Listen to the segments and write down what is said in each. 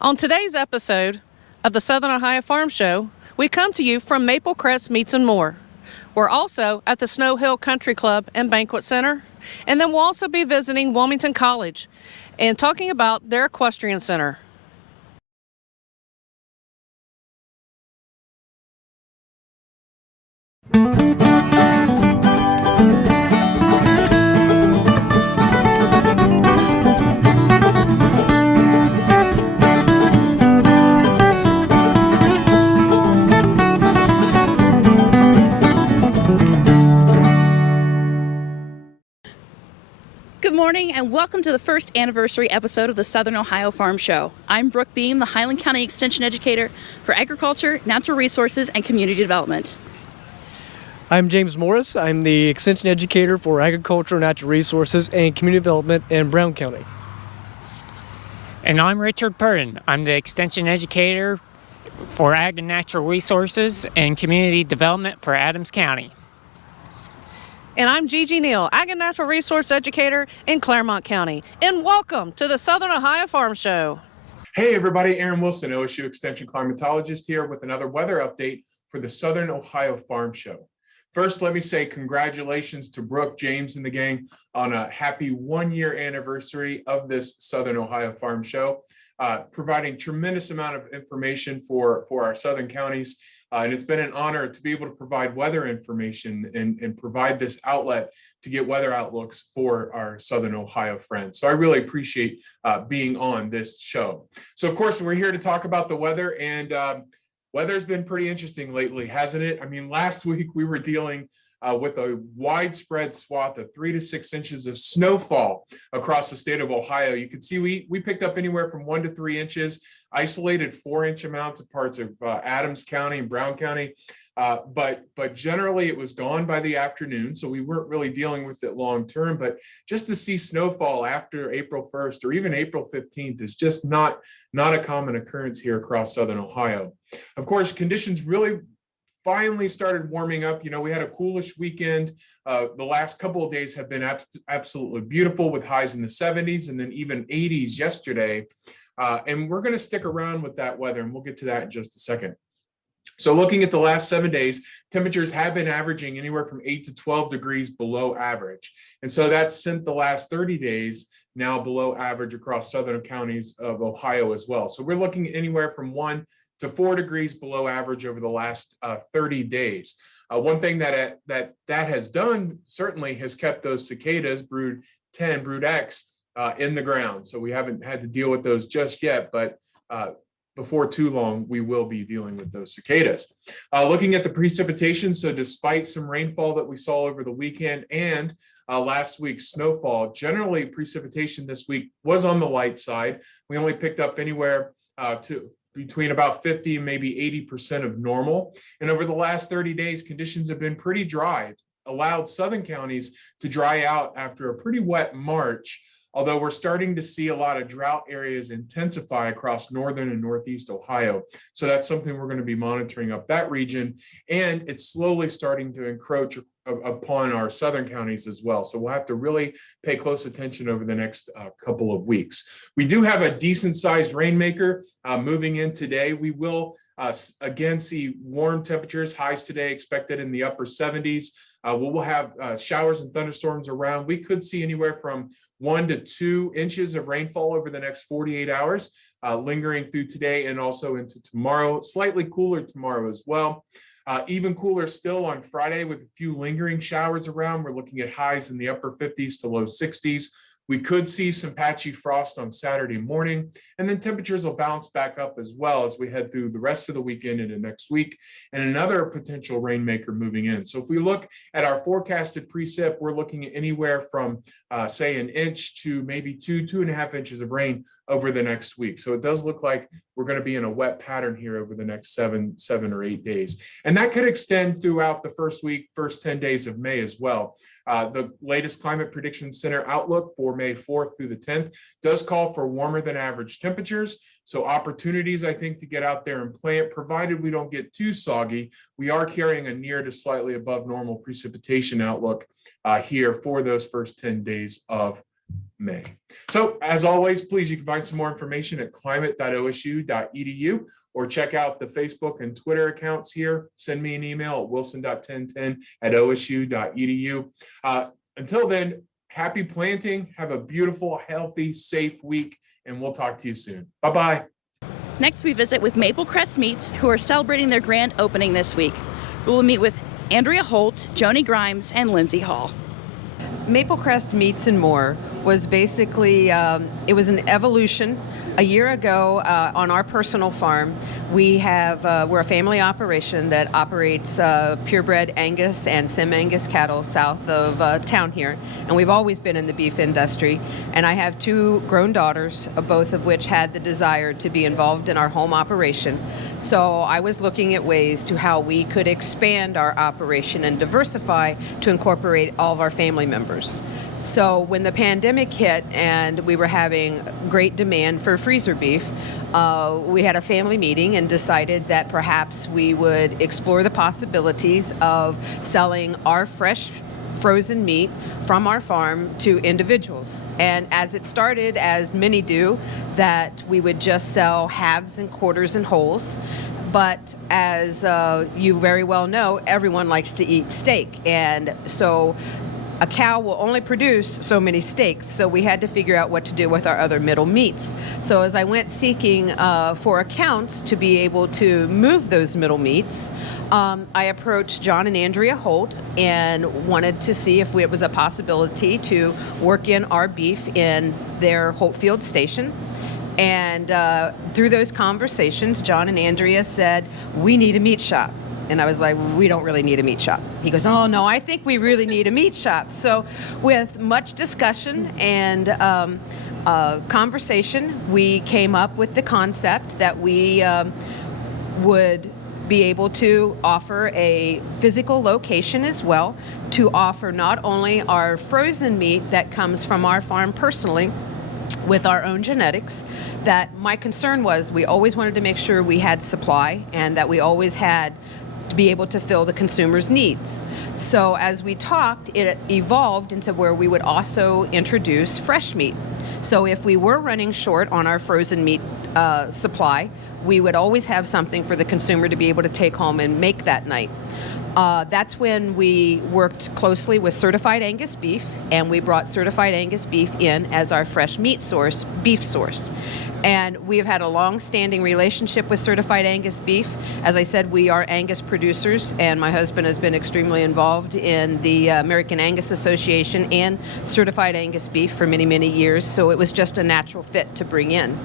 On today's episode of the Southern Ohio Farm Show, we come to you from Maplecrest Meats More. We're also at the Snow Hill Country Club and Banquet Center, and then we'll also be visiting Wilmington College and talking about their equestrian center. Good morning and welcome to the first anniversary episode of the Southern Ohio Farm Show. I'm Brooke Beam, the Highland County Extension Educator for Agriculture, Natural Resources, and Community Development. I'm James Morris. I'm the Extension Educator for Agriculture, Natural Resources, and Community Development in Brown County. And I'm Richard Purden. I'm the Extension Educator for Ag and Natural Resources and Community Development for Adams County. And I'm Gigi Neal, Ag and Natural Resource Educator in Claremont County. And welcome to the Southern Ohio Farm Show. Hey everybody, Aaron Wilson, OSU Extension Climatologist here with another weather update for the Southern Ohio Farm Show. First, let me say congratulations to Brooke, James, and the gang on a happy 1-year anniversary of this Southern Ohio Farm Show, providing tremendous amount of information for our southern counties. And it's been an honor to be able to provide weather information and provide this outlet to get weather outlooks for our Southern Ohio friends. So I really appreciate being on this show. So of course, we're here to talk about the weather, and weather's been pretty interesting lately, hasn't it? I mean, last week we were dealing with a widespread swath of 3 to 6 inches of snowfall across the state of Ohio. You can see we picked up anywhere from 1 to 3 inches, isolated 4-inch amounts of parts of Adams County and Brown County. But generally it was gone by the afternoon, so we weren't really dealing with it long term. But just to see snowfall after April 1st or even April 15th is just not a common occurrence here across Southern Ohio. Of course, conditions really finally started warming up. You know, we had a coolish weekend. The last couple of days have been absolutely beautiful with highs in the 70s and then even 80s yesterday. And we're going to stick around with that weather, and we'll get to that in just a second. So looking at the last 7 days, temperatures have been averaging anywhere from 8 to 12 degrees below average. And so that's sent the last 30 days now below average across southern counties of Ohio as well. So we're looking at anywhere from 1 to 4 degrees below average over the last 30 days. One thing that has done certainly has kept those cicadas, brood 10, brood X, in the ground. So we haven't had to deal with those just yet, but before too long, we will be dealing with those cicadas. Looking at the precipitation, so despite some rainfall that we saw over the weekend and last week's snowfall, generally precipitation this week was on the light side. We only picked up anywhere to between about 50 and maybe 80% of normal. And over the last 30 days, conditions have been pretty dry. It's allowed southern counties to dry out after a pretty wet March, although we're starting to see a lot of drought areas intensify across northern and northeast Ohio. So that's something we're going to be monitoring up that region. And it's slowly starting to encroach upon our southern counties as well. So we'll have to really pay close attention over the next couple of weeks. We do have a decent sized rainmaker moving in today. We will again see warm temperatures, highs today expected in the upper 70s. We'll have showers and thunderstorms around. We could see anywhere from 1 to 2 inches of rainfall over the next 48 hours, lingering through today and also into tomorrow. Slightly cooler tomorrow as well. Even cooler still on Friday with a few lingering showers around. We're looking at highs in the upper 50s to low 60s. We could see some patchy frost on Saturday morning, and then temperatures will bounce back up as well as we head through the rest of the weekend into next week, and another potential rainmaker moving in. So if we look at our forecasted precip, we're looking at anywhere from say an inch to maybe 2.5 inches of rain over the next week. So it does look like we're going to be in a wet pattern here over the next seven or 8 days. And that could extend throughout the first 10 days of May as well. The latest Climate Prediction Center outlook for May 4th through the 10th does call for warmer than average temperatures. So opportunities, I think, to get out there and plant, provided we don't get too soggy. We are carrying a near to slightly above normal precipitation outlook here for those first 10 days of May. So as always, please, you can find some more information at climate.osu.edu or check out the Facebook and Twitter accounts here. Send me an email at wilson.1010@osu.edu. Until then, happy planting. Have a beautiful, healthy, safe week, and we'll talk to you soon. Bye-bye. Next, we visit with Maplecrest Meats, who are celebrating their grand opening this week. We will meet with Andrea Holt, Joanie Grimes, and Lindsey Hall. Maplecrest Meats More was basically, it was an evolution. A year ago on our personal farm, we're a family operation that operates purebred Angus and Sim-Angus cattle south of town here. And we've always been in the beef industry. And I have 2 grown daughters, both of which had the desire to be involved in our home operation. So I was looking at ways to how we could expand our operation and diversify to incorporate all of our family members. So when the pandemic hit and we were having great demand for freezer beef, we had a family meeting and decided that perhaps we would explore the possibilities of selling our fresh frozen meat from our farm to individuals. And as it started, as many do, that we would just sell halves and quarters and wholes. But as you very well know, everyone likes to eat steak. And so a cow will only produce so many steaks, so we had to figure out what to do with our other middle meats. So as I went seeking for accounts to be able to move those middle meats, I approached John and Andrea Holt and wanted to see if it was a possibility to work in our beef in their Holtfield station. And through those conversations, John and Andrea said, "We need a meat shop." And I was like, "We don't really need a meat shop." He goes, "Oh, no, I think we really need a meat shop." So with much discussion and conversation, we came up with the concept that we would be able to offer a physical location as well, to offer not only our frozen meat that comes from our farm personally, with our own genetics. That my concern was we always wanted to make sure we had supply and that we always had to be able to fill the consumer's needs. So as we talked, it evolved into where we would also introduce fresh meat. So if we were running short on our frozen meat supply, we would always have something for the consumer to be able to take home and make that night. That's when we worked closely with Certified Angus Beef, and we brought Certified Angus Beef in as our fresh meat source, beef source. And we've had a long-standing relationship with Certified Angus Beef. As I said, we are Angus producers, and my husband has been extremely involved in the American Angus Association and Certified Angus Beef for many, many years, so it was just a natural fit to bring in.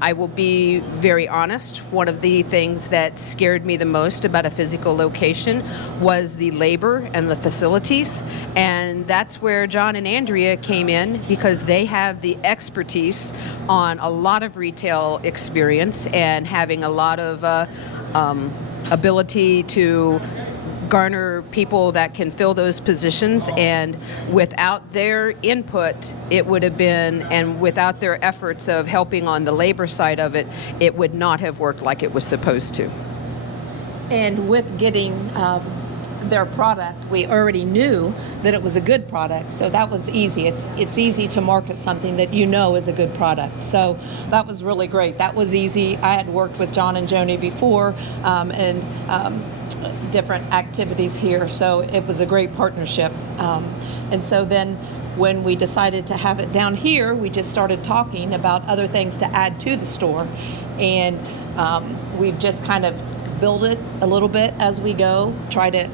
I will be very honest. One of the things that scared me the most about a physical location was the labor and the facilities. And that's where John and Andrea came in, because they have the expertise on a lot of retail experience and having a lot of ability to garner people that can fill those positions, and without their input, it would have been, and without their efforts of helping on the labor side of it, it would not have worked like it was supposed to. And with getting their product, we already knew that it was a good product, so that was easy. It's easy to market something that you know is a good product, so that was really great. That was easy. I had worked with John and Joanie before, and different activities here, so it was a great partnership. And so then when we decided to have it down here, we just started talking about other things to add to the store, and we've just kind of build it a little bit as we go, try to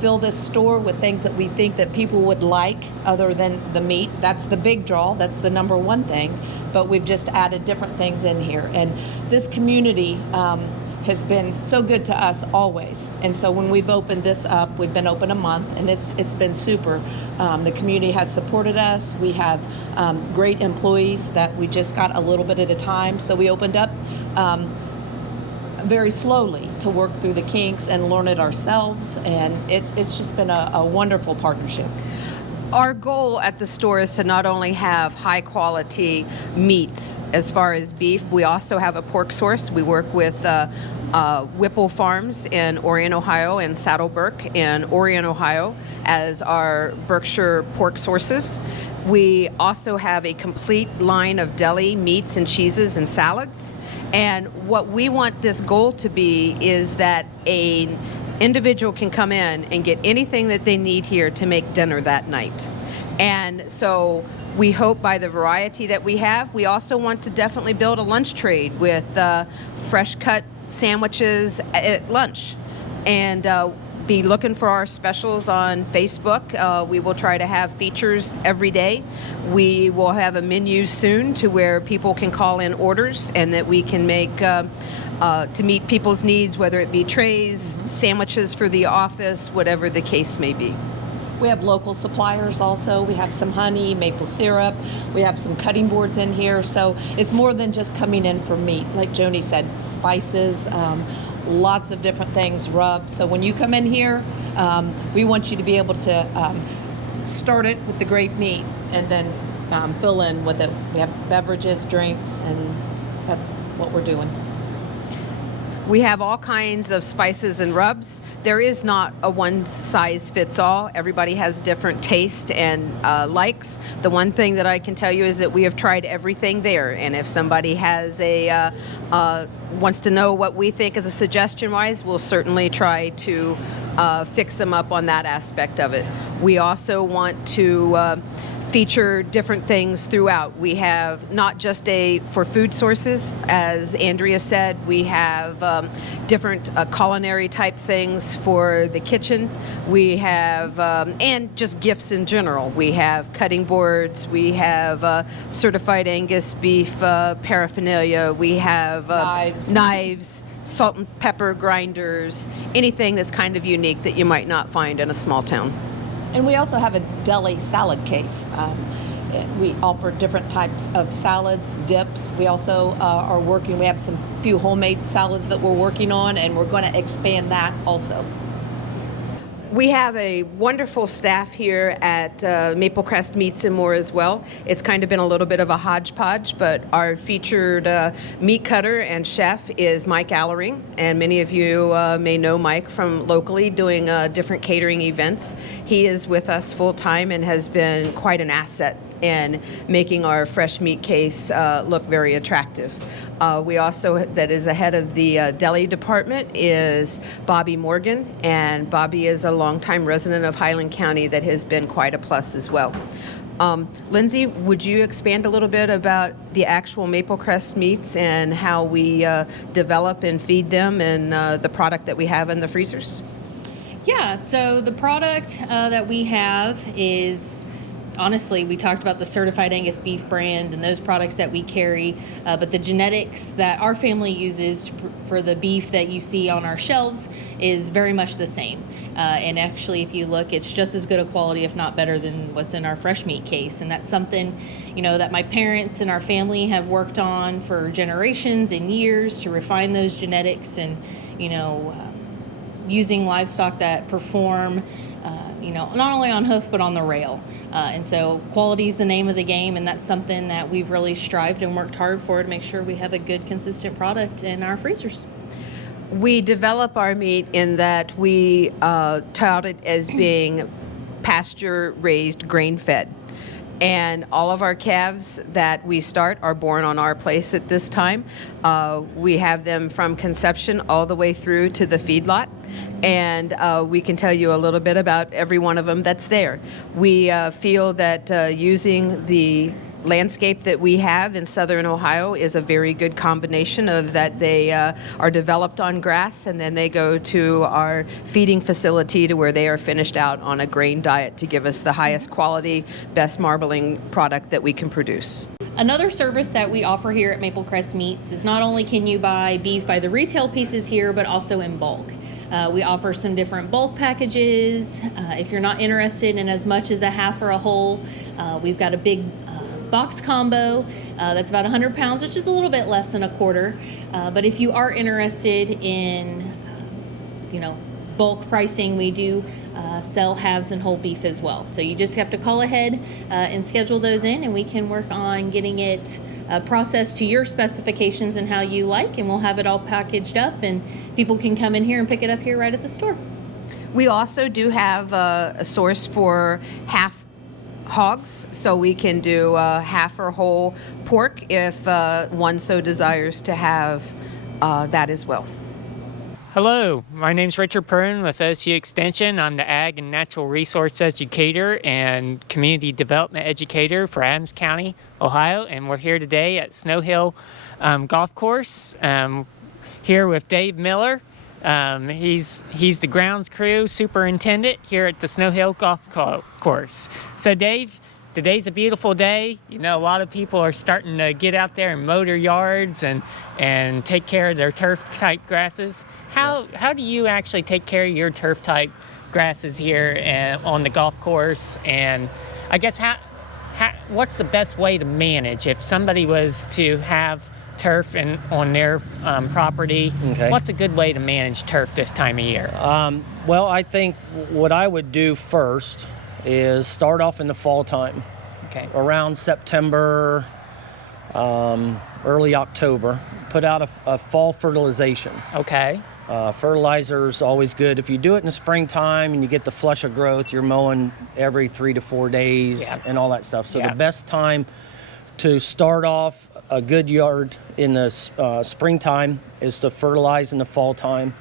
fill this store with things that we think that people would like other than the meat. That's the big draw, that's the number one thing, but we've just added different things in here. And this community has been so good to us always. And so when we've opened this up, we've been open a month, and it's been super. The community has supported us. We have great employees that we just got a little bit at a time. So we opened up very slowly to work through the kinks and learn it ourselves, and it's just been a wonderful partnership. Our goal at the store is to not only have high quality meats as far as beef, we also have a pork source. We work with Whipple Farms in Orion, Ohio, and Saddlebrook in Orion, Ohio as our Berkshire pork sources. We also have a complete line of deli meats and cheeses and salads. And what we want this goal to be is that an individual can come in and get anything that they need here to make dinner that night. And so we hope by the variety that we have, we also want to definitely build a lunch trade with fresh cut sandwiches at lunch. And be looking for our specials on Facebook. We will try to have features every day. We will have a menu soon to where people can call in orders and that we can make to meet people's needs, whether it be trays, sandwiches for the office, whatever the case may be. We have local suppliers also. We have some honey, maple syrup. We have some cutting boards in here. So it's more than just coming in for meat. Like Joanie said, spices, lots of different things, rubs. So when you come in here, we want you to be able to start it with the great meat and then fill in with it. We have beverages, drinks, and that's what we're doing. We have all kinds of spices and rubs. There is not a one size fits all. Everybody has different taste and likes. The one thing that I can tell you is that we have tried everything there. And if somebody has wants to know what we think as a suggestion wise, we'll certainly try to fix them up on that aspect of it. We also want to feature different things throughout. We have not just for food sources, as Andrea said, we have different culinary type things for the kitchen. We have, and just gifts in general. We have cutting boards, we have certified Angus beef paraphernalia, we have knives, salt and pepper grinders, anything that's kind of unique that you might not find in a small town. And we also have a deli salad case. We offer different types of salads, dips. We also we have some few homemade salads that we're working on, and we're going to expand that also. We have a wonderful staff here at Maplecrest Meats More as well. It's kind of been a little bit of a hodgepodge, but our featured meat cutter and chef is Mike Allering, and many of you may know Mike from locally doing different catering events. He is with us full time and has been quite an asset in making our fresh meat case look very attractive. We also, that is ahead of the deli department, is Bobby Morgan, and Bobby is a longtime resident of Highland County that has been quite a plus as well. Lindsey, would you expand a little bit about the actual Maplecrest meats and how we develop and feed them and the product that we have in the freezers? Yeah, so the product that we have is, honestly, we talked about the certified Angus beef brand and those products that we carry, but the genetics that our family uses for the beef that you see on our shelves is very much the same. And actually, if you look, it's just as good a quality, if not better, than what's in our fresh meat case. And that's something, that my parents and our family have worked on for generations and years to refine those genetics and, using livestock that perform not only on hoof, but on the rail. And so quality is the name of the game, and that's something that we've really strived and worked hard for to make sure we have a good, consistent product in our freezers. We develop our meat in that we tout it as being pasture-raised, grain-fed. And all of our calves that we start are born on our place at this time. We have them from conception all the way through to the feedlot. And we can tell you a little bit about every one of them that's there. We feel that using the landscape that we have in southern Ohio is a very good combination of that they are developed on grass and then they go to our feeding facility to where they are finished out on a grain diet to give us the highest quality, best marbling product that we can produce. Another service that we offer here at Maplecrest Meats is not only can you buy beef by the retail pieces here, but also in bulk. We offer some different bulk packages. If you're not interested in as much as a half or a whole, we've got a big box combo that's about 100 pounds, which is a little bit less than a quarter. But if you are interested in, bulk pricing, we do sell halves and whole beef as well. So you just have to call ahead and schedule those in, and we can work on getting it processed to your specifications and how you like, and we'll have it all packaged up, and people can come in here and pick it up here right at the store. We also do have a source for half hogs, so we can do half or whole pork if one so desires to have that as well. Hello, my name's Richard Perrin with OSU Extension. I'm the Ag and Natural Resource Educator and Community Development Educator for Adams County, Ohio, and we're here today at Snow Hill Golf Course here with Dave Miller. He's the grounds crew superintendent here at the Snow Hill Golf Course. So Dave, today's a beautiful day. You know, a lot of people are starting to get out there and mow their yards and take care of their turf-type grasses. How do you actually take care of your turf-type grasses here on the golf course? And I guess what's the best way to manage if somebody was to have turf on their property? Okay. What's a good way to manage turf this time of year? Well, I think what I would do first is start off in the fall time. Okay. Around September, early October, put out a fall fertilization. Okay. Fertilizer's always good. If you do it in the springtime and you get the flush of growth, you're mowing every 3 to 4 days and all that stuff. So the best time to start off a good yard in the springtime is to fertilize in the fall time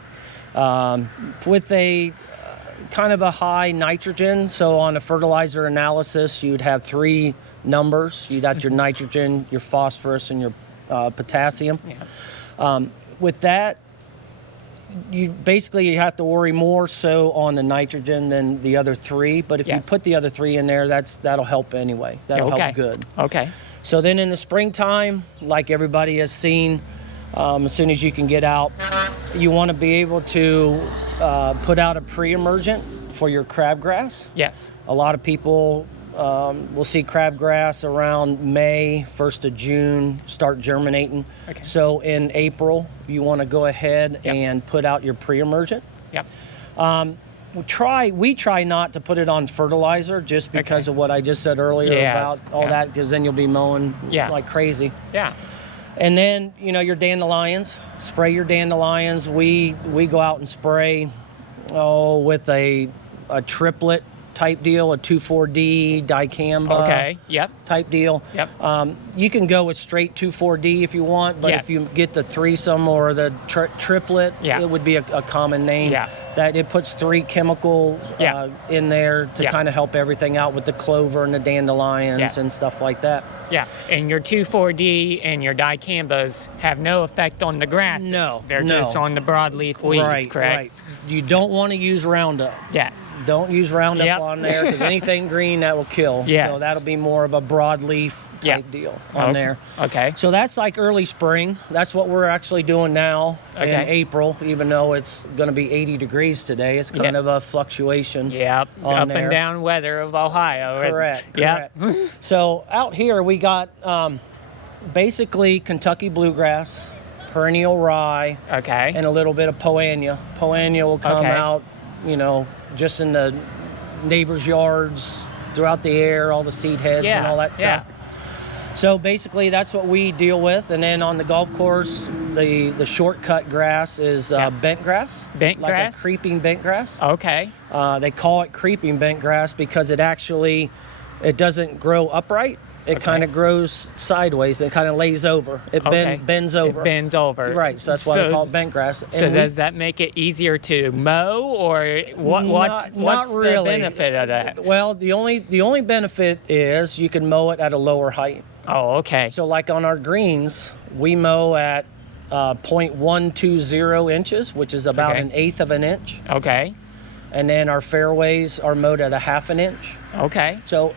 with a kind of a high nitrogen. So on a fertilizer analysis, you'd have 3 numbers. You'd have your nitrogen, your phosphorus, and your potassium. Yeah. With that, you have to worry more so on the nitrogen than the other 3. But if you put the other 3 in there, that'll help anyway. That'll help good. Okay. So then in the springtime, like everybody has seen, as soon as you can get out, you want to be able to put out a pre-emergent for your crabgrass. Yes. A lot of people will see crabgrass around May, 1st of June, start germinating. Okay. So in April, you want to go ahead and put out your pre-emergent. Yep. We try not to put it on fertilizer just because of what I just said earlier about all that, because then you'll be mowing like crazy. Yeah. And then, your dandelions, spray your dandelions. We go out and spray with a triplet type deal, a 2,4-D dicamba type deal. Yep. You can go with straight 2,4-D if you want, but if you get the threesome or the triplet, it would be a common name. Yeah. That it puts 3 chemical in there to kind of help everything out with the clover and the dandelions and stuff like that. Yeah, and your 2,4-D and your dicambas have no effect on the grasses. No, they're just on the broadleaf weeds, correct? Right. You don't want to use Roundup. Yes. Don't use Roundup on there, because anything green, that will kill. Yes. So that'll be more of a broadleaf type deal on there. Okay. So that's like early spring. That's what we're actually doing now in April, even though it's going to be 80 degrees today. It's kind of a fluctuation. Yep. Up and down weather of Ohio. Correct. Yep. So out here we got basically Kentucky bluegrass, perennial rye, and a little bit of poania. Poania will come out, just in the neighbors' yards, throughout the air, all the seed heads and all that stuff. So basically that's what we deal with. And then on the golf course, the shortcut grass is bent grass. Bent like grass? a creeping bent grass. Okay. They call it creeping bent grass because it doesn't grow upright. It kind of grows sideways. It kind of lays over. It bends over. It bends over. Right. So that's why they call it bent grass. So does that make it easier to mow, or what's really the benefit of that? Well, the only benefit is you can mow it at a lower height. Oh, okay. So like on our greens, we mow at 0.120 inches, which is about 1/8 of an inch. Okay. And then our fairways are mowed at 1/2 an inch. Okay. So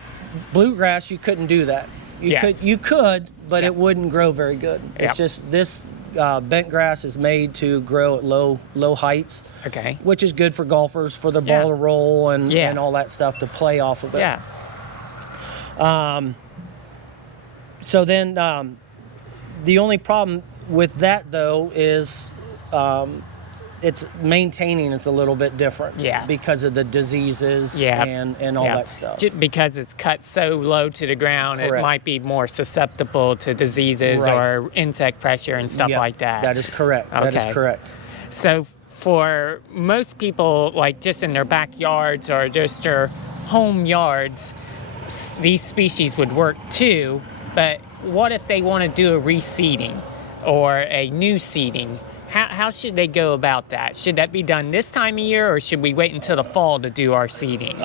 bluegrass, you couldn't do that. You could, but it wouldn't grow very good. It's just this bent grass is made to grow at low heights. Okay. Which is good for golfers, for the ball to roll and all that stuff to play off of it. Yeah. So then the only problem with that though is it's maintaining it's a little bit different because of the diseases and all that stuff. Just because it's cut so low to the ground, it might be more susceptible to diseases or insect pressure and stuff like that. That is correct. That is correct. So for most people, like just in their backyards or just their home yards, these species would work too, but what if they want to do a reseeding or a new seeding? How should they go about that? Should that be done this time of year, or should we wait until the fall to do our seedings?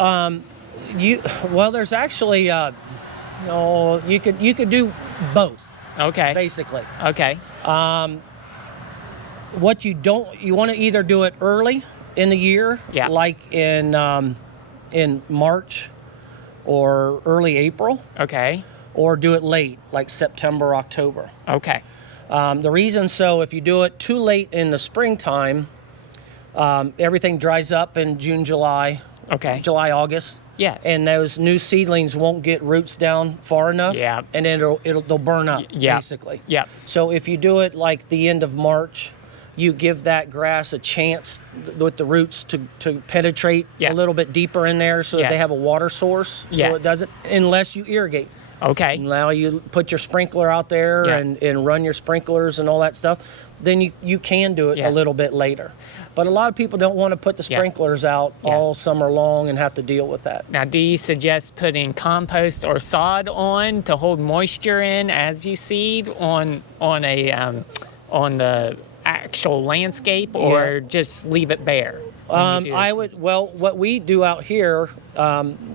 Well, there's actually you could do both. Okay. Basically. Okay. What you want to either do it early in the year, Yeah. like in March or early April, Okay. or do it late, like September, October. Okay. The reason, so if you do it too late in the springtime, everything dries up in June, July, Okay. August. Yes. And those new seedlings won't get roots down far enough. Yeah. And then they'll burn up, Yeah. basically. Yeah. So if you do it like the end of March, you give that grass a chance with the roots to penetrate Yeah. a little bit deeper in there, so Yeah. that they have a water source. So Yes. it doesn't, unless you irrigate. Okay. Now you put your sprinkler out there Yeah. and run your sprinklers and all that stuff, then you can do it Yeah. a little bit later. But a lot of people don't want to put the Yeah. sprinklers out Yeah. all summer long and have to deal with that. Now, do you suggest putting compost or sod on to hold moisture in as you seed on the actual landscape, or just leave it bare? when you do this? What we do out here,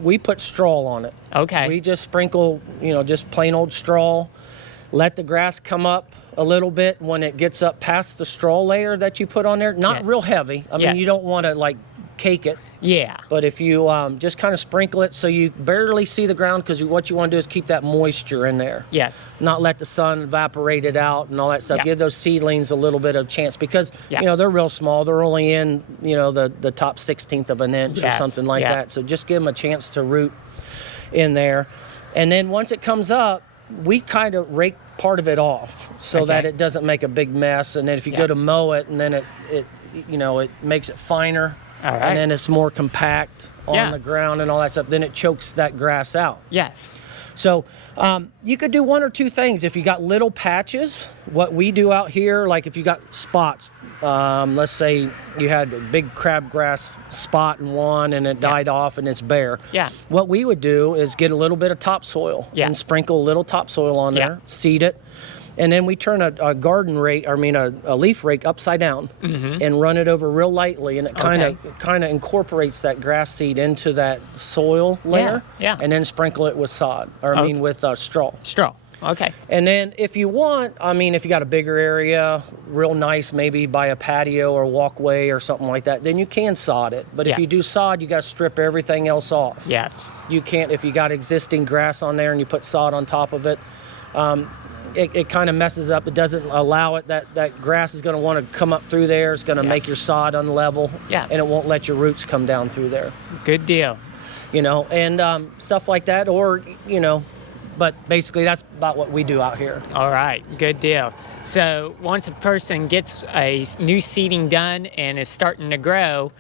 we put straw on it. Okay. We just sprinkle, just plain old straw, let the grass come up a little bit when it gets up past the straw layer that you put on there. Not Yes. real heavy. I mean, Yes. you don't want to like cake it. Yeah. But if you just kind of sprinkle it so you barely see the ground, because what you want to do is keep that moisture in there. Yes. Not let the sun evaporate it out and all that stuff. Yeah. Give those seedlings a little bit of chance, because Yeah. they're real small. They're only in the top 16th of an inch or Yes. something like Yeah. that. So just give them a chance to root in there. And then once it comes up, we kind of rake part of it off so that Okay. it doesn't make a big mess. And then if you Yeah. go to mow it, and then it makes it finer. All right. And then it's more compact on Yeah. the ground and all that stuff. Then it chokes that grass out. Yes. So you could do one or two things. If you got little patches, what we do out here, like if you got spots, let's say you had a big crabgrass spot in one and it died off and it's bare. Yeah. What we would do is get a little bit of topsoil Yeah. and sprinkle a little topsoil on Yeah. there, seed it. And then we turn a leaf rake upside down and run it over real lightly, and it kind of incorporates that grass seed into that soil layer. Yeah. And then sprinkle it with sod, with straw. Straw. Okay. And then if you want, if you got a bigger area, real nice, maybe by a patio or walkway or something like that, then you can sod it. But if Yeah. you do sod, you got to strip everything else off. Yes. You can't, if you got existing grass on there and you put sod on top of it, it kind of messes up. It doesn't allow it. That grass is going to want to come up through there. It's going to make your sod unlevel. Yeah. And it won't let your roots come down through there. Good deal. And stuff like that. Or, but basically that's about what we do out here. All right. Good deal. So once a person gets a new seeding done and is starting to grow,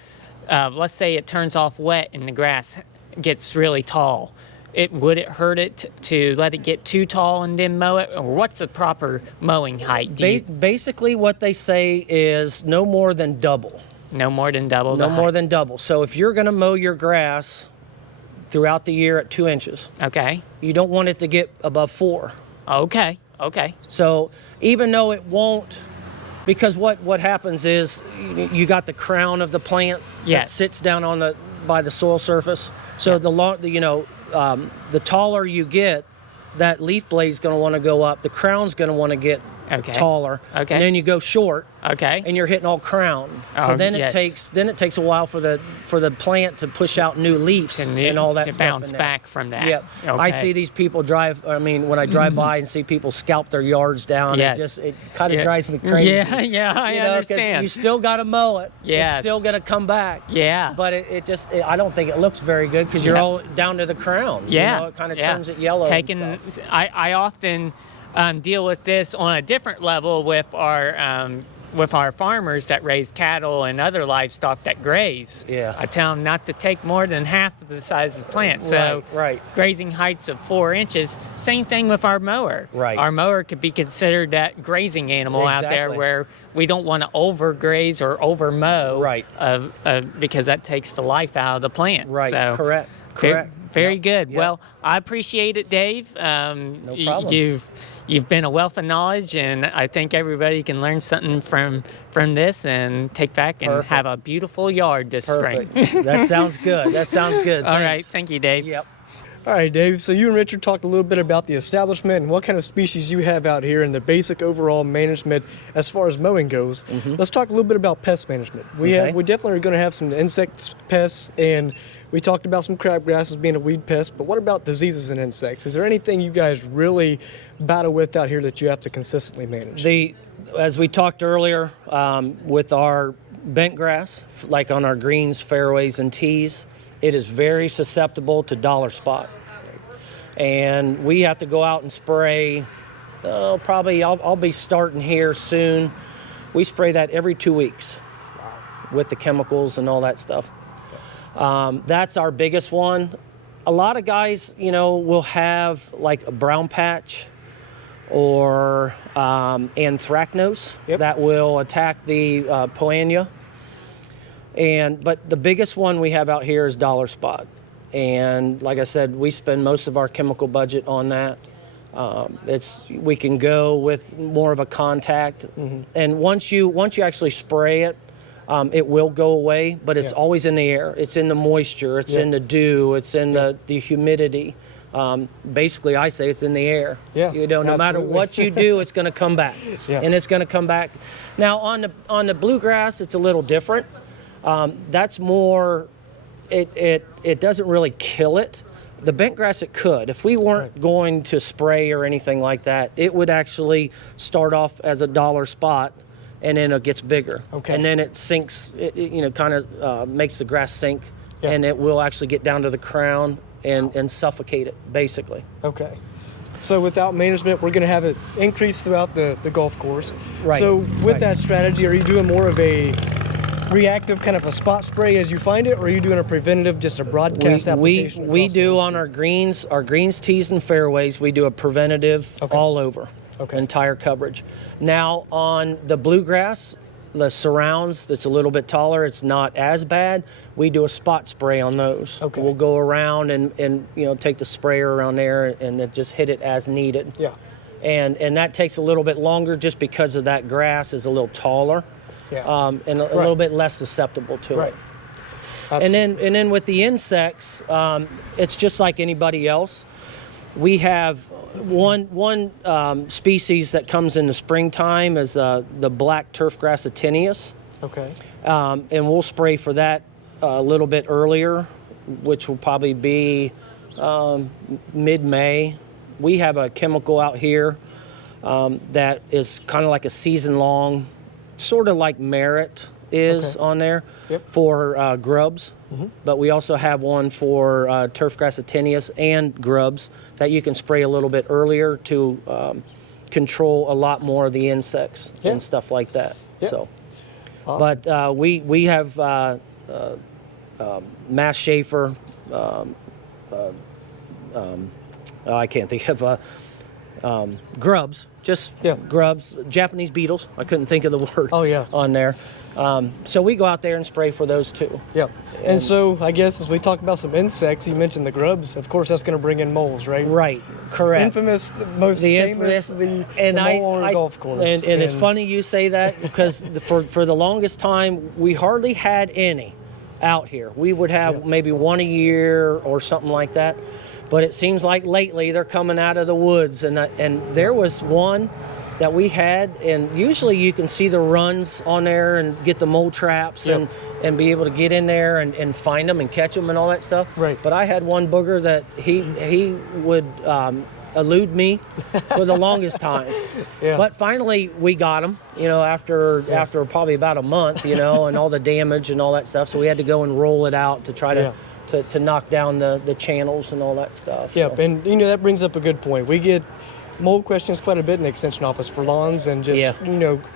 let's say it turns off wet and the grass gets really tall. Would it hurt it to let it get too tall and then mow it? Or what's the proper mowing height? Basically what they say is no more than double. No more than double the No more height. than double. So if you're going to mow your grass throughout the year at 2 inches, Okay. you don't want it to get above 4. Okay. Okay. So even though it won't, because what happens is you got the crown of the plant that Yes. sits down by the soil surface. So the taller you get, that leaf blade's going to want to go up. The crown's going to want to get Okay. taller. Okay. And then you go short. Okay. And you're hitting all crown. So Oh, then it yes. takes a while for the plant to push out new leaves and all that to stuff bounce in there. back from that. Yep. I Okay. see these people when I drive by and see people scalp their yards down, Yes. it kind of Yeah. drives me crazy. Yeah, I 'cause understand. You still got to mow it. Yes. It's still going to come back. Yeah. But I don't think it looks very good because you're Yeah. all down to the crown. Yeah. It kind of turns it yellow and stuff. I often deal with this on a different level with our farmers that raise cattle and other livestock that graze. Yeah. I tell them not to take more than half of the size of the plant. So Right. grazing heights of 4 inches. Same thing with our mower. Right. Our mower could be considered that grazing animal out there, Exactly. where we don't want to overgraze or overmow. Right. Because that takes the life out of the plant. Right. So Correct. Very good. Well, I appreciate it, Dave. No problem. You've been a wealth of knowledge, and I think everybody can learn something from this and take back and have a beautiful yard this spring. That sounds good. That sounds good. All right. Thanks. Thank you, Dave. Yep. All right, Dave. So you and Richard talked a little bit about the establishment and what kind of species you have out here and the basic overall management as far as mowing goes. Let's talk a little bit about pest management. We definitely are going to have some insect pests, and we talked about some crabgrasses being a weed pest, but what about diseases and insects? Is there anything you guys really battle with out here that you have to consistently manage? As we talked earlier, with our bent grass, like on our greens, fairways, and tees, it is very susceptible to dollar spot. And we have to go out and spray, probably I'll be starting here soon. We spray that every 2 weeks with the chemicals and all that stuff. That's our biggest one. A lot of guys, will have like a brown patch or anthracnose that will attack the poania. But the biggest one we have out here is dollar spot. And like I said, we spend most of our chemical budget on that. We can go with more of a contact. And once you actually spray it, it will go away, but it's always in the air. It's in the moisture. It's in the dew. It's in the humidity. Basically, I say it's in the air. No matter what you do, it's going to come back. And it's going to come back. Now, on the bluegrass, it's a little different. That's more, it doesn't really kill it. The bent grass, it could. If we weren't going to spray or anything like that, it would actually start off as a dollar spot, and then it gets bigger. And then it sinks, kind of makes the grass sink, and it will actually get down to the crown and suffocate it, basically. So without management, we're going to have it increase throughout the golf course. So with that strategy, are you doing more of a reactive kind of a spot spray as you find it, or are you doing a preventative, just a broadcast application? We do on our greens, tees, and fairways, we do a preventative all over, entire coverage. Now on the bluegrass, the surrounds that's a little bit taller, it's not as bad. We do a spot spray on those. We'll go around and take the sprayer around there and then just hit it as needed. And that takes a little bit longer just because of that grass is a little taller. And a little bit less susceptible to it. And then with the insects, it's just like anybody else. We have one species that comes in the springtime is the black turfgrass attenuus. And we'll spray for that a little bit earlier, which will probably be mid-May. We have a chemical out here that is kind of like a season-long, sort of like Merit is on there for grubs, but we also have one for turfgrass attenuus and grubs that you can spray a little bit earlier to control a lot more of the insects and stuff like that. So, but we have Mass Schaefer. I can't think of grubs. Just grubs, Japanese beetles. I couldn't think of the word on there. So we go out there and spray for those too. And so I guess as we talk about some insects, you mentioned the grubs. Of course, that's going to bring in moles, right? Right, correct. Infamous, most famous, the mole on a golf course. And it's funny you say that because for the longest time, we hardly had any out here. We would have maybe one a year or something like that. But it seems like lately they're coming out of the woods, and there was one that we had, and usually you can see the runs on there and get the mole traps and be able to get in there and find them and catch them and all that stuff. But I had one booger that he would elude me for the longest time. But finally we got him, after probably about a month, and all the damage and all that stuff. So we had to go and roll it out to try to knock down the channels and all that stuff. And that brings up a good point. We get mole questions quite a bit in the extension office for lawns and just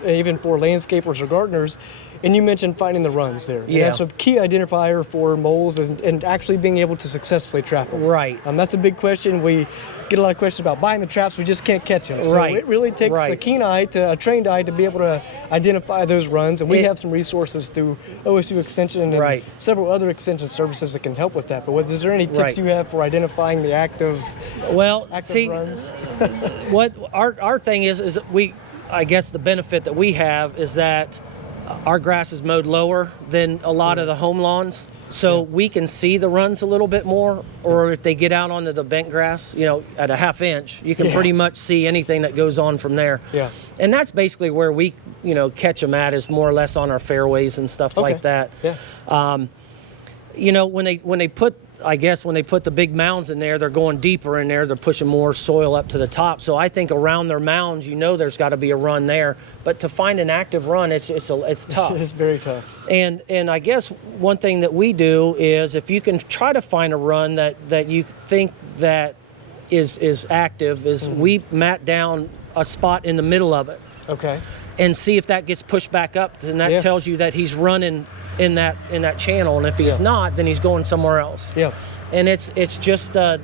even for landscapers or gardeners. And you mentioned finding the runs there. And Yeah. that's a key identifier for moles and actually being able to successfully trap them. Right. That's a big question. We get a lot of questions about buying the traps. We just can't catch them. So Right. it really takes a Right. keen eye, a trained eye, to be able to identify those runs. And we have some resources through OSU Extension and Right. several other extension services that can help with that. But is there any tips Right. you have for identifying the active runs? What our thing is I guess the benefit that we have is that our grass is mowed lower than a lot of the home lawns, so we can see the runs a little bit more. Or if they get out onto the bent grass, at a half inch, you can pretty much see anything that goes on from there. Yeah. And that's basically where we, catch them at, is more or less on our fairways and stuff like that. Yeah. When they put the big mounds in there, they're going deeper in there. They're pushing more soil up to the top. So I think around their mounds, there's got to be a run there. But to find an active run, it's tough. It's very tough. And I guess one thing that we do is, if you can try to find a run that you think that is active, is we mat down a spot in the middle of it. Okay. And see if that gets pushed back up, and that tells you that he's running in that channel, and if he's not, then he's going somewhere else. Yeah. And it's just a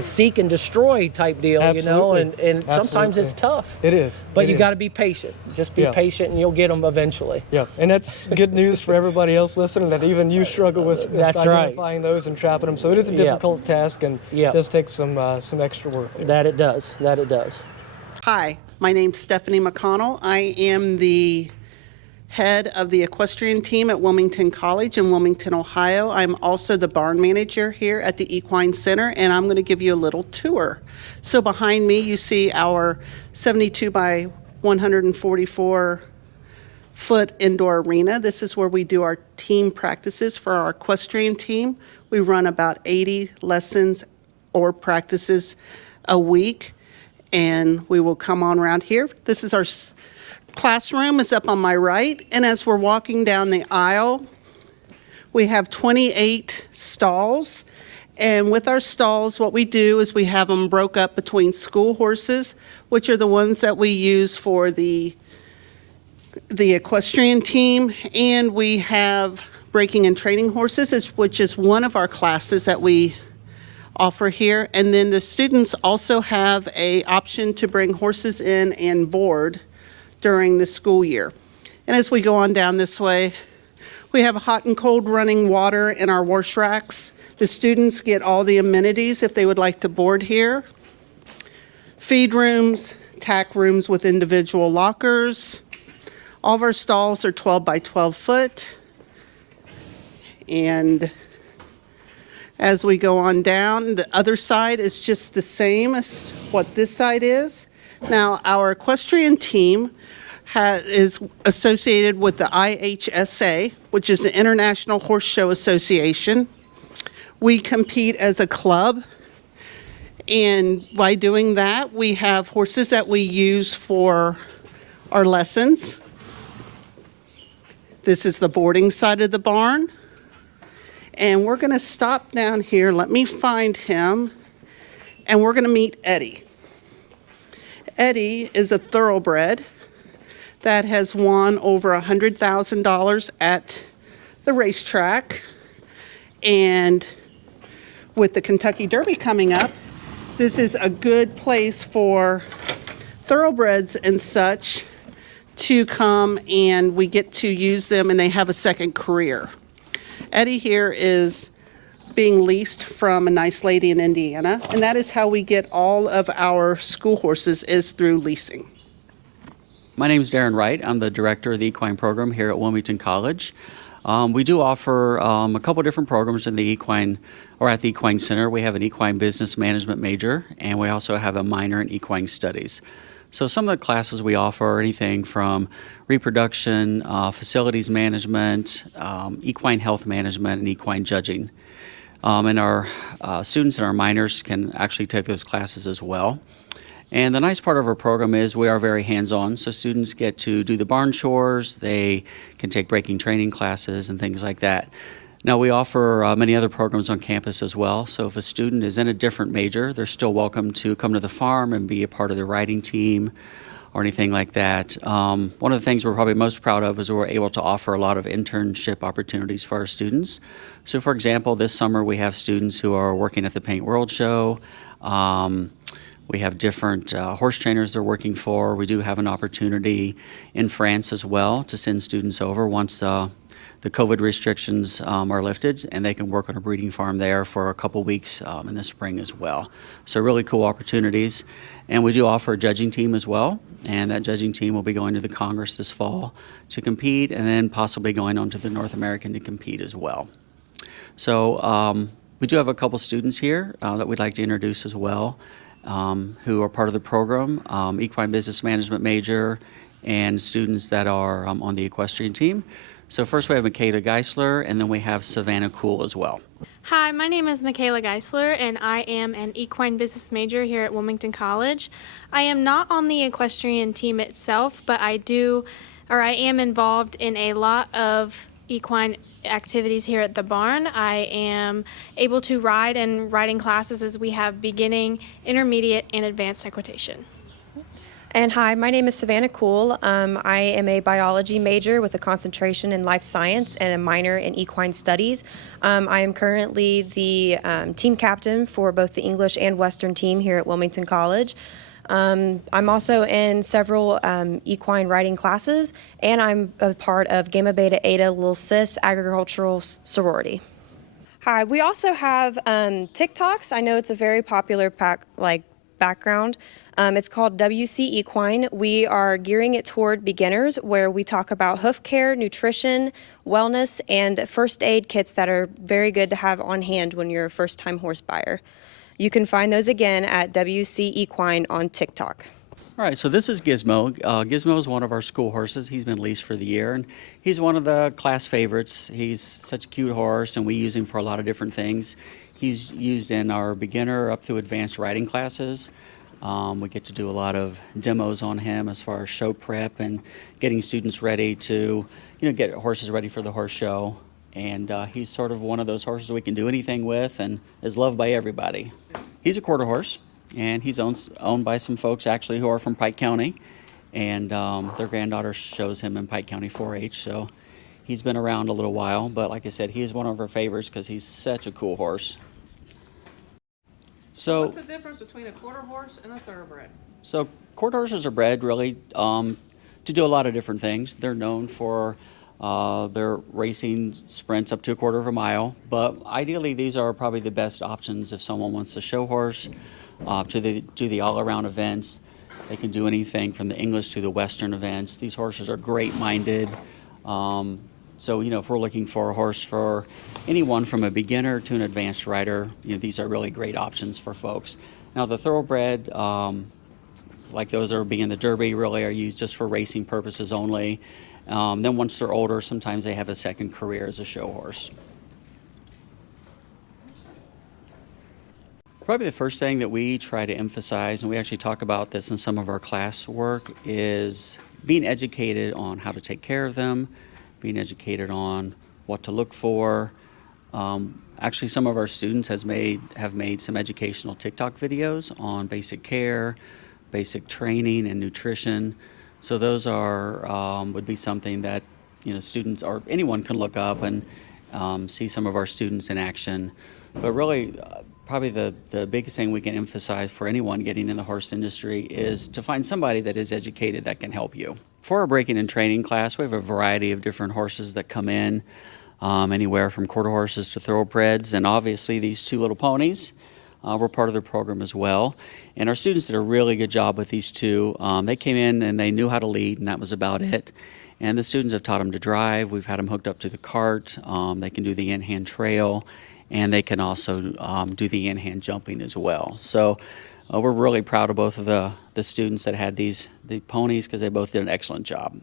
seek and destroy type deal, Absolutely. and sometimes it's tough. It is. But you got to be patient. Just be patient, and you'll get them eventually. Yeah, and that's good news for everybody else listening, that even you struggle with That's right. identifying those and trapping them. So it is a difficult task, and it does take some extra work there. That it does. Hi, my name's Stephanie McConnell. I am the head of the equestrian team at Wilmington College in Wilmington, Ohio. I'm also the barn manager here at the Equine Center, and I'm going to give you a little tour. So behind me, you see our 72 by 144 foot indoor arena. This is where we do our team practices for our equestrian team. We run about 80 lessons or practices a week, and we will come on around here. This is our classroom is up on my right, and as we're walking down the aisle, we have 28 stalls. And with our stalls, what we do is we have them broke up between school horses, which are the ones that we use for the equestrian team, and we have breaking and training horses, which is one of our classes that we offer here. And then the students also have an option to bring horses in and board during the school year. And as we go on down this way, we have hot and cold running water in our wash racks. The students get all the amenities if they would like to board here. Feed rooms, tack rooms with individual lockers. All of our stalls are 12 by 12 foot. And as we go on down, the other side is just the same as what this side is. Now, our equestrian team is associated with the IHSA, which is the International Horse Show Association. We compete as a club, and by doing that, we have horses that we use for our lessons. This is the boarding side of the barn. And we're going to stop down here. Let me find him. And we're going to meet Eddie. Eddie is a thoroughbred that has won over $100,000 at the racetrack. And with the Kentucky Derby coming up, this is a good place for thoroughbreds and such to come, and we get to use them, and they have a second career. Eddie here is being leased from a nice lady in Indiana, and that is how we get all of our school horses, is through leasing. My name is Daren Wright. I'm the director of the Equine program here at Wilmington College. We do offer a couple different programs in the Equine, or at the Equine Center. We have an Equine Business Management major, and we also have a minor in Equine Studies. So some of the classes we offer are anything from reproduction, facilities management, equine health management, and equine judging. And our students and our minors can actually take those classes as well. And the nice part of our program is we are very hands-on, so students get to do the barn chores, they can take breaking training classes and things like that. Now, we offer many other programs on campus as well, so if a student is in a different major, they're still welcome to come to the farm and be a part of the riding team, or anything like that. One of the things we're probably most proud of is we're able to offer a lot of internship opportunities for our students. So for example, this summer we have students who are working at the Paint World Show. We have different horse trainers they're working for. We do have an opportunity in France as well to send students over once the COVID restrictions are lifted, and they can work on a breeding farm there for a couple weeks in the spring as well. So really cool opportunities. And we do offer a judging team as well, and that judging team will be going to the Congress this fall to compete, and then possibly going on to the North American to compete as well. So we do have a couple students here that we'd like to introduce as well, who are part of the program, equine business management major, and students that are on the equestrian team. So first we have Myckala Geisler, and then we have Savannah as well. Hi, my name is Myckala Geisler, and I am an equine business major here at Wilmington College. I am not on the equestrian team itself, but I am involved in a lot of equine activities here at the barn. I am able to ride in riding classes as we have beginning, intermediate, and advanced equitation. And hi, my name is Savannah Kuhl. I am a biology major with a concentration in life science and a minor in equine studies. I am currently the team captain for both the English and Western team here at Wilmington College. I'm also in several equine riding classes, and I'm a part of Gamma Beta Eta Lil Sis agricultural sorority. Hi, we also have TikToks. I know it's a very popular background. It's called WC Equine. We are gearing it toward beginners, where we talk about hoof care, nutrition, wellness, and first aid kits that are very good to have on hand when you're a first-time horse buyer. You can find those again at WC Equine on TikTok. All right, so this is Gizmo. Gizmo is one of our school horses. He's been leased for the year, and he's one of the class favorites. He's such a cute horse, and we use him for a lot of different things. He's used in our beginner up through advanced riding classes. We get to do a lot of demos on him as far as show prep and getting students ready to, get horses ready for the horse show. And he's sort of one of those horses we can do anything with and is loved by everybody. He's a quarter horse, and he's owned by some folks actually who are from Pike County, and their granddaughter shows him in Pike County 4-H, so he's been around a little while. But like I said, he's one of our favorites because he's such a cool horse. So, what's the difference between a quarter horse and a thoroughbred? So quarter horses are bred really to do a lot of different things. They're known for their racing sprints up to a quarter of a mile, but ideally these are probably the best options if someone wants to show horse, do the all-around events. They can do anything from the English to the Western events. These horses are great-minded. So, if we're looking for a horse for anyone from a beginner to an advanced rider, these are really great options for folks. Now, the thoroughbred, like those that are being in the Derby, really are used just for racing purposes only. Then once they're older, sometimes they have a second career as a show horse. Probably the first thing that we try to emphasize, and we actually talk about this in some of our class work, is being educated on how to take care of them, being educated on what to look for. Actually, some of our students have made some educational TikTok videos on basic care, basic training, and nutrition. So those would be something that students or anyone can look up and see some of our students in action. But really, probably the biggest thing we can emphasize for anyone getting in the horse industry is to find somebody that is educated that can help you. For our breaking and training class, we have a variety of different horses that come in, anywhere from quarter horses to thoroughbreds, and obviously these two little ponies. We're part of their program as well. And our students did a really good job with these two. They came in and they knew how to lead, and that was about it. And the students have taught them to drive. We've had them hooked up to the cart. They can do the in-hand trail, and they can also do the in-hand jumping as well. So we're really proud of both of the students that had the ponies, because they both did an excellent job.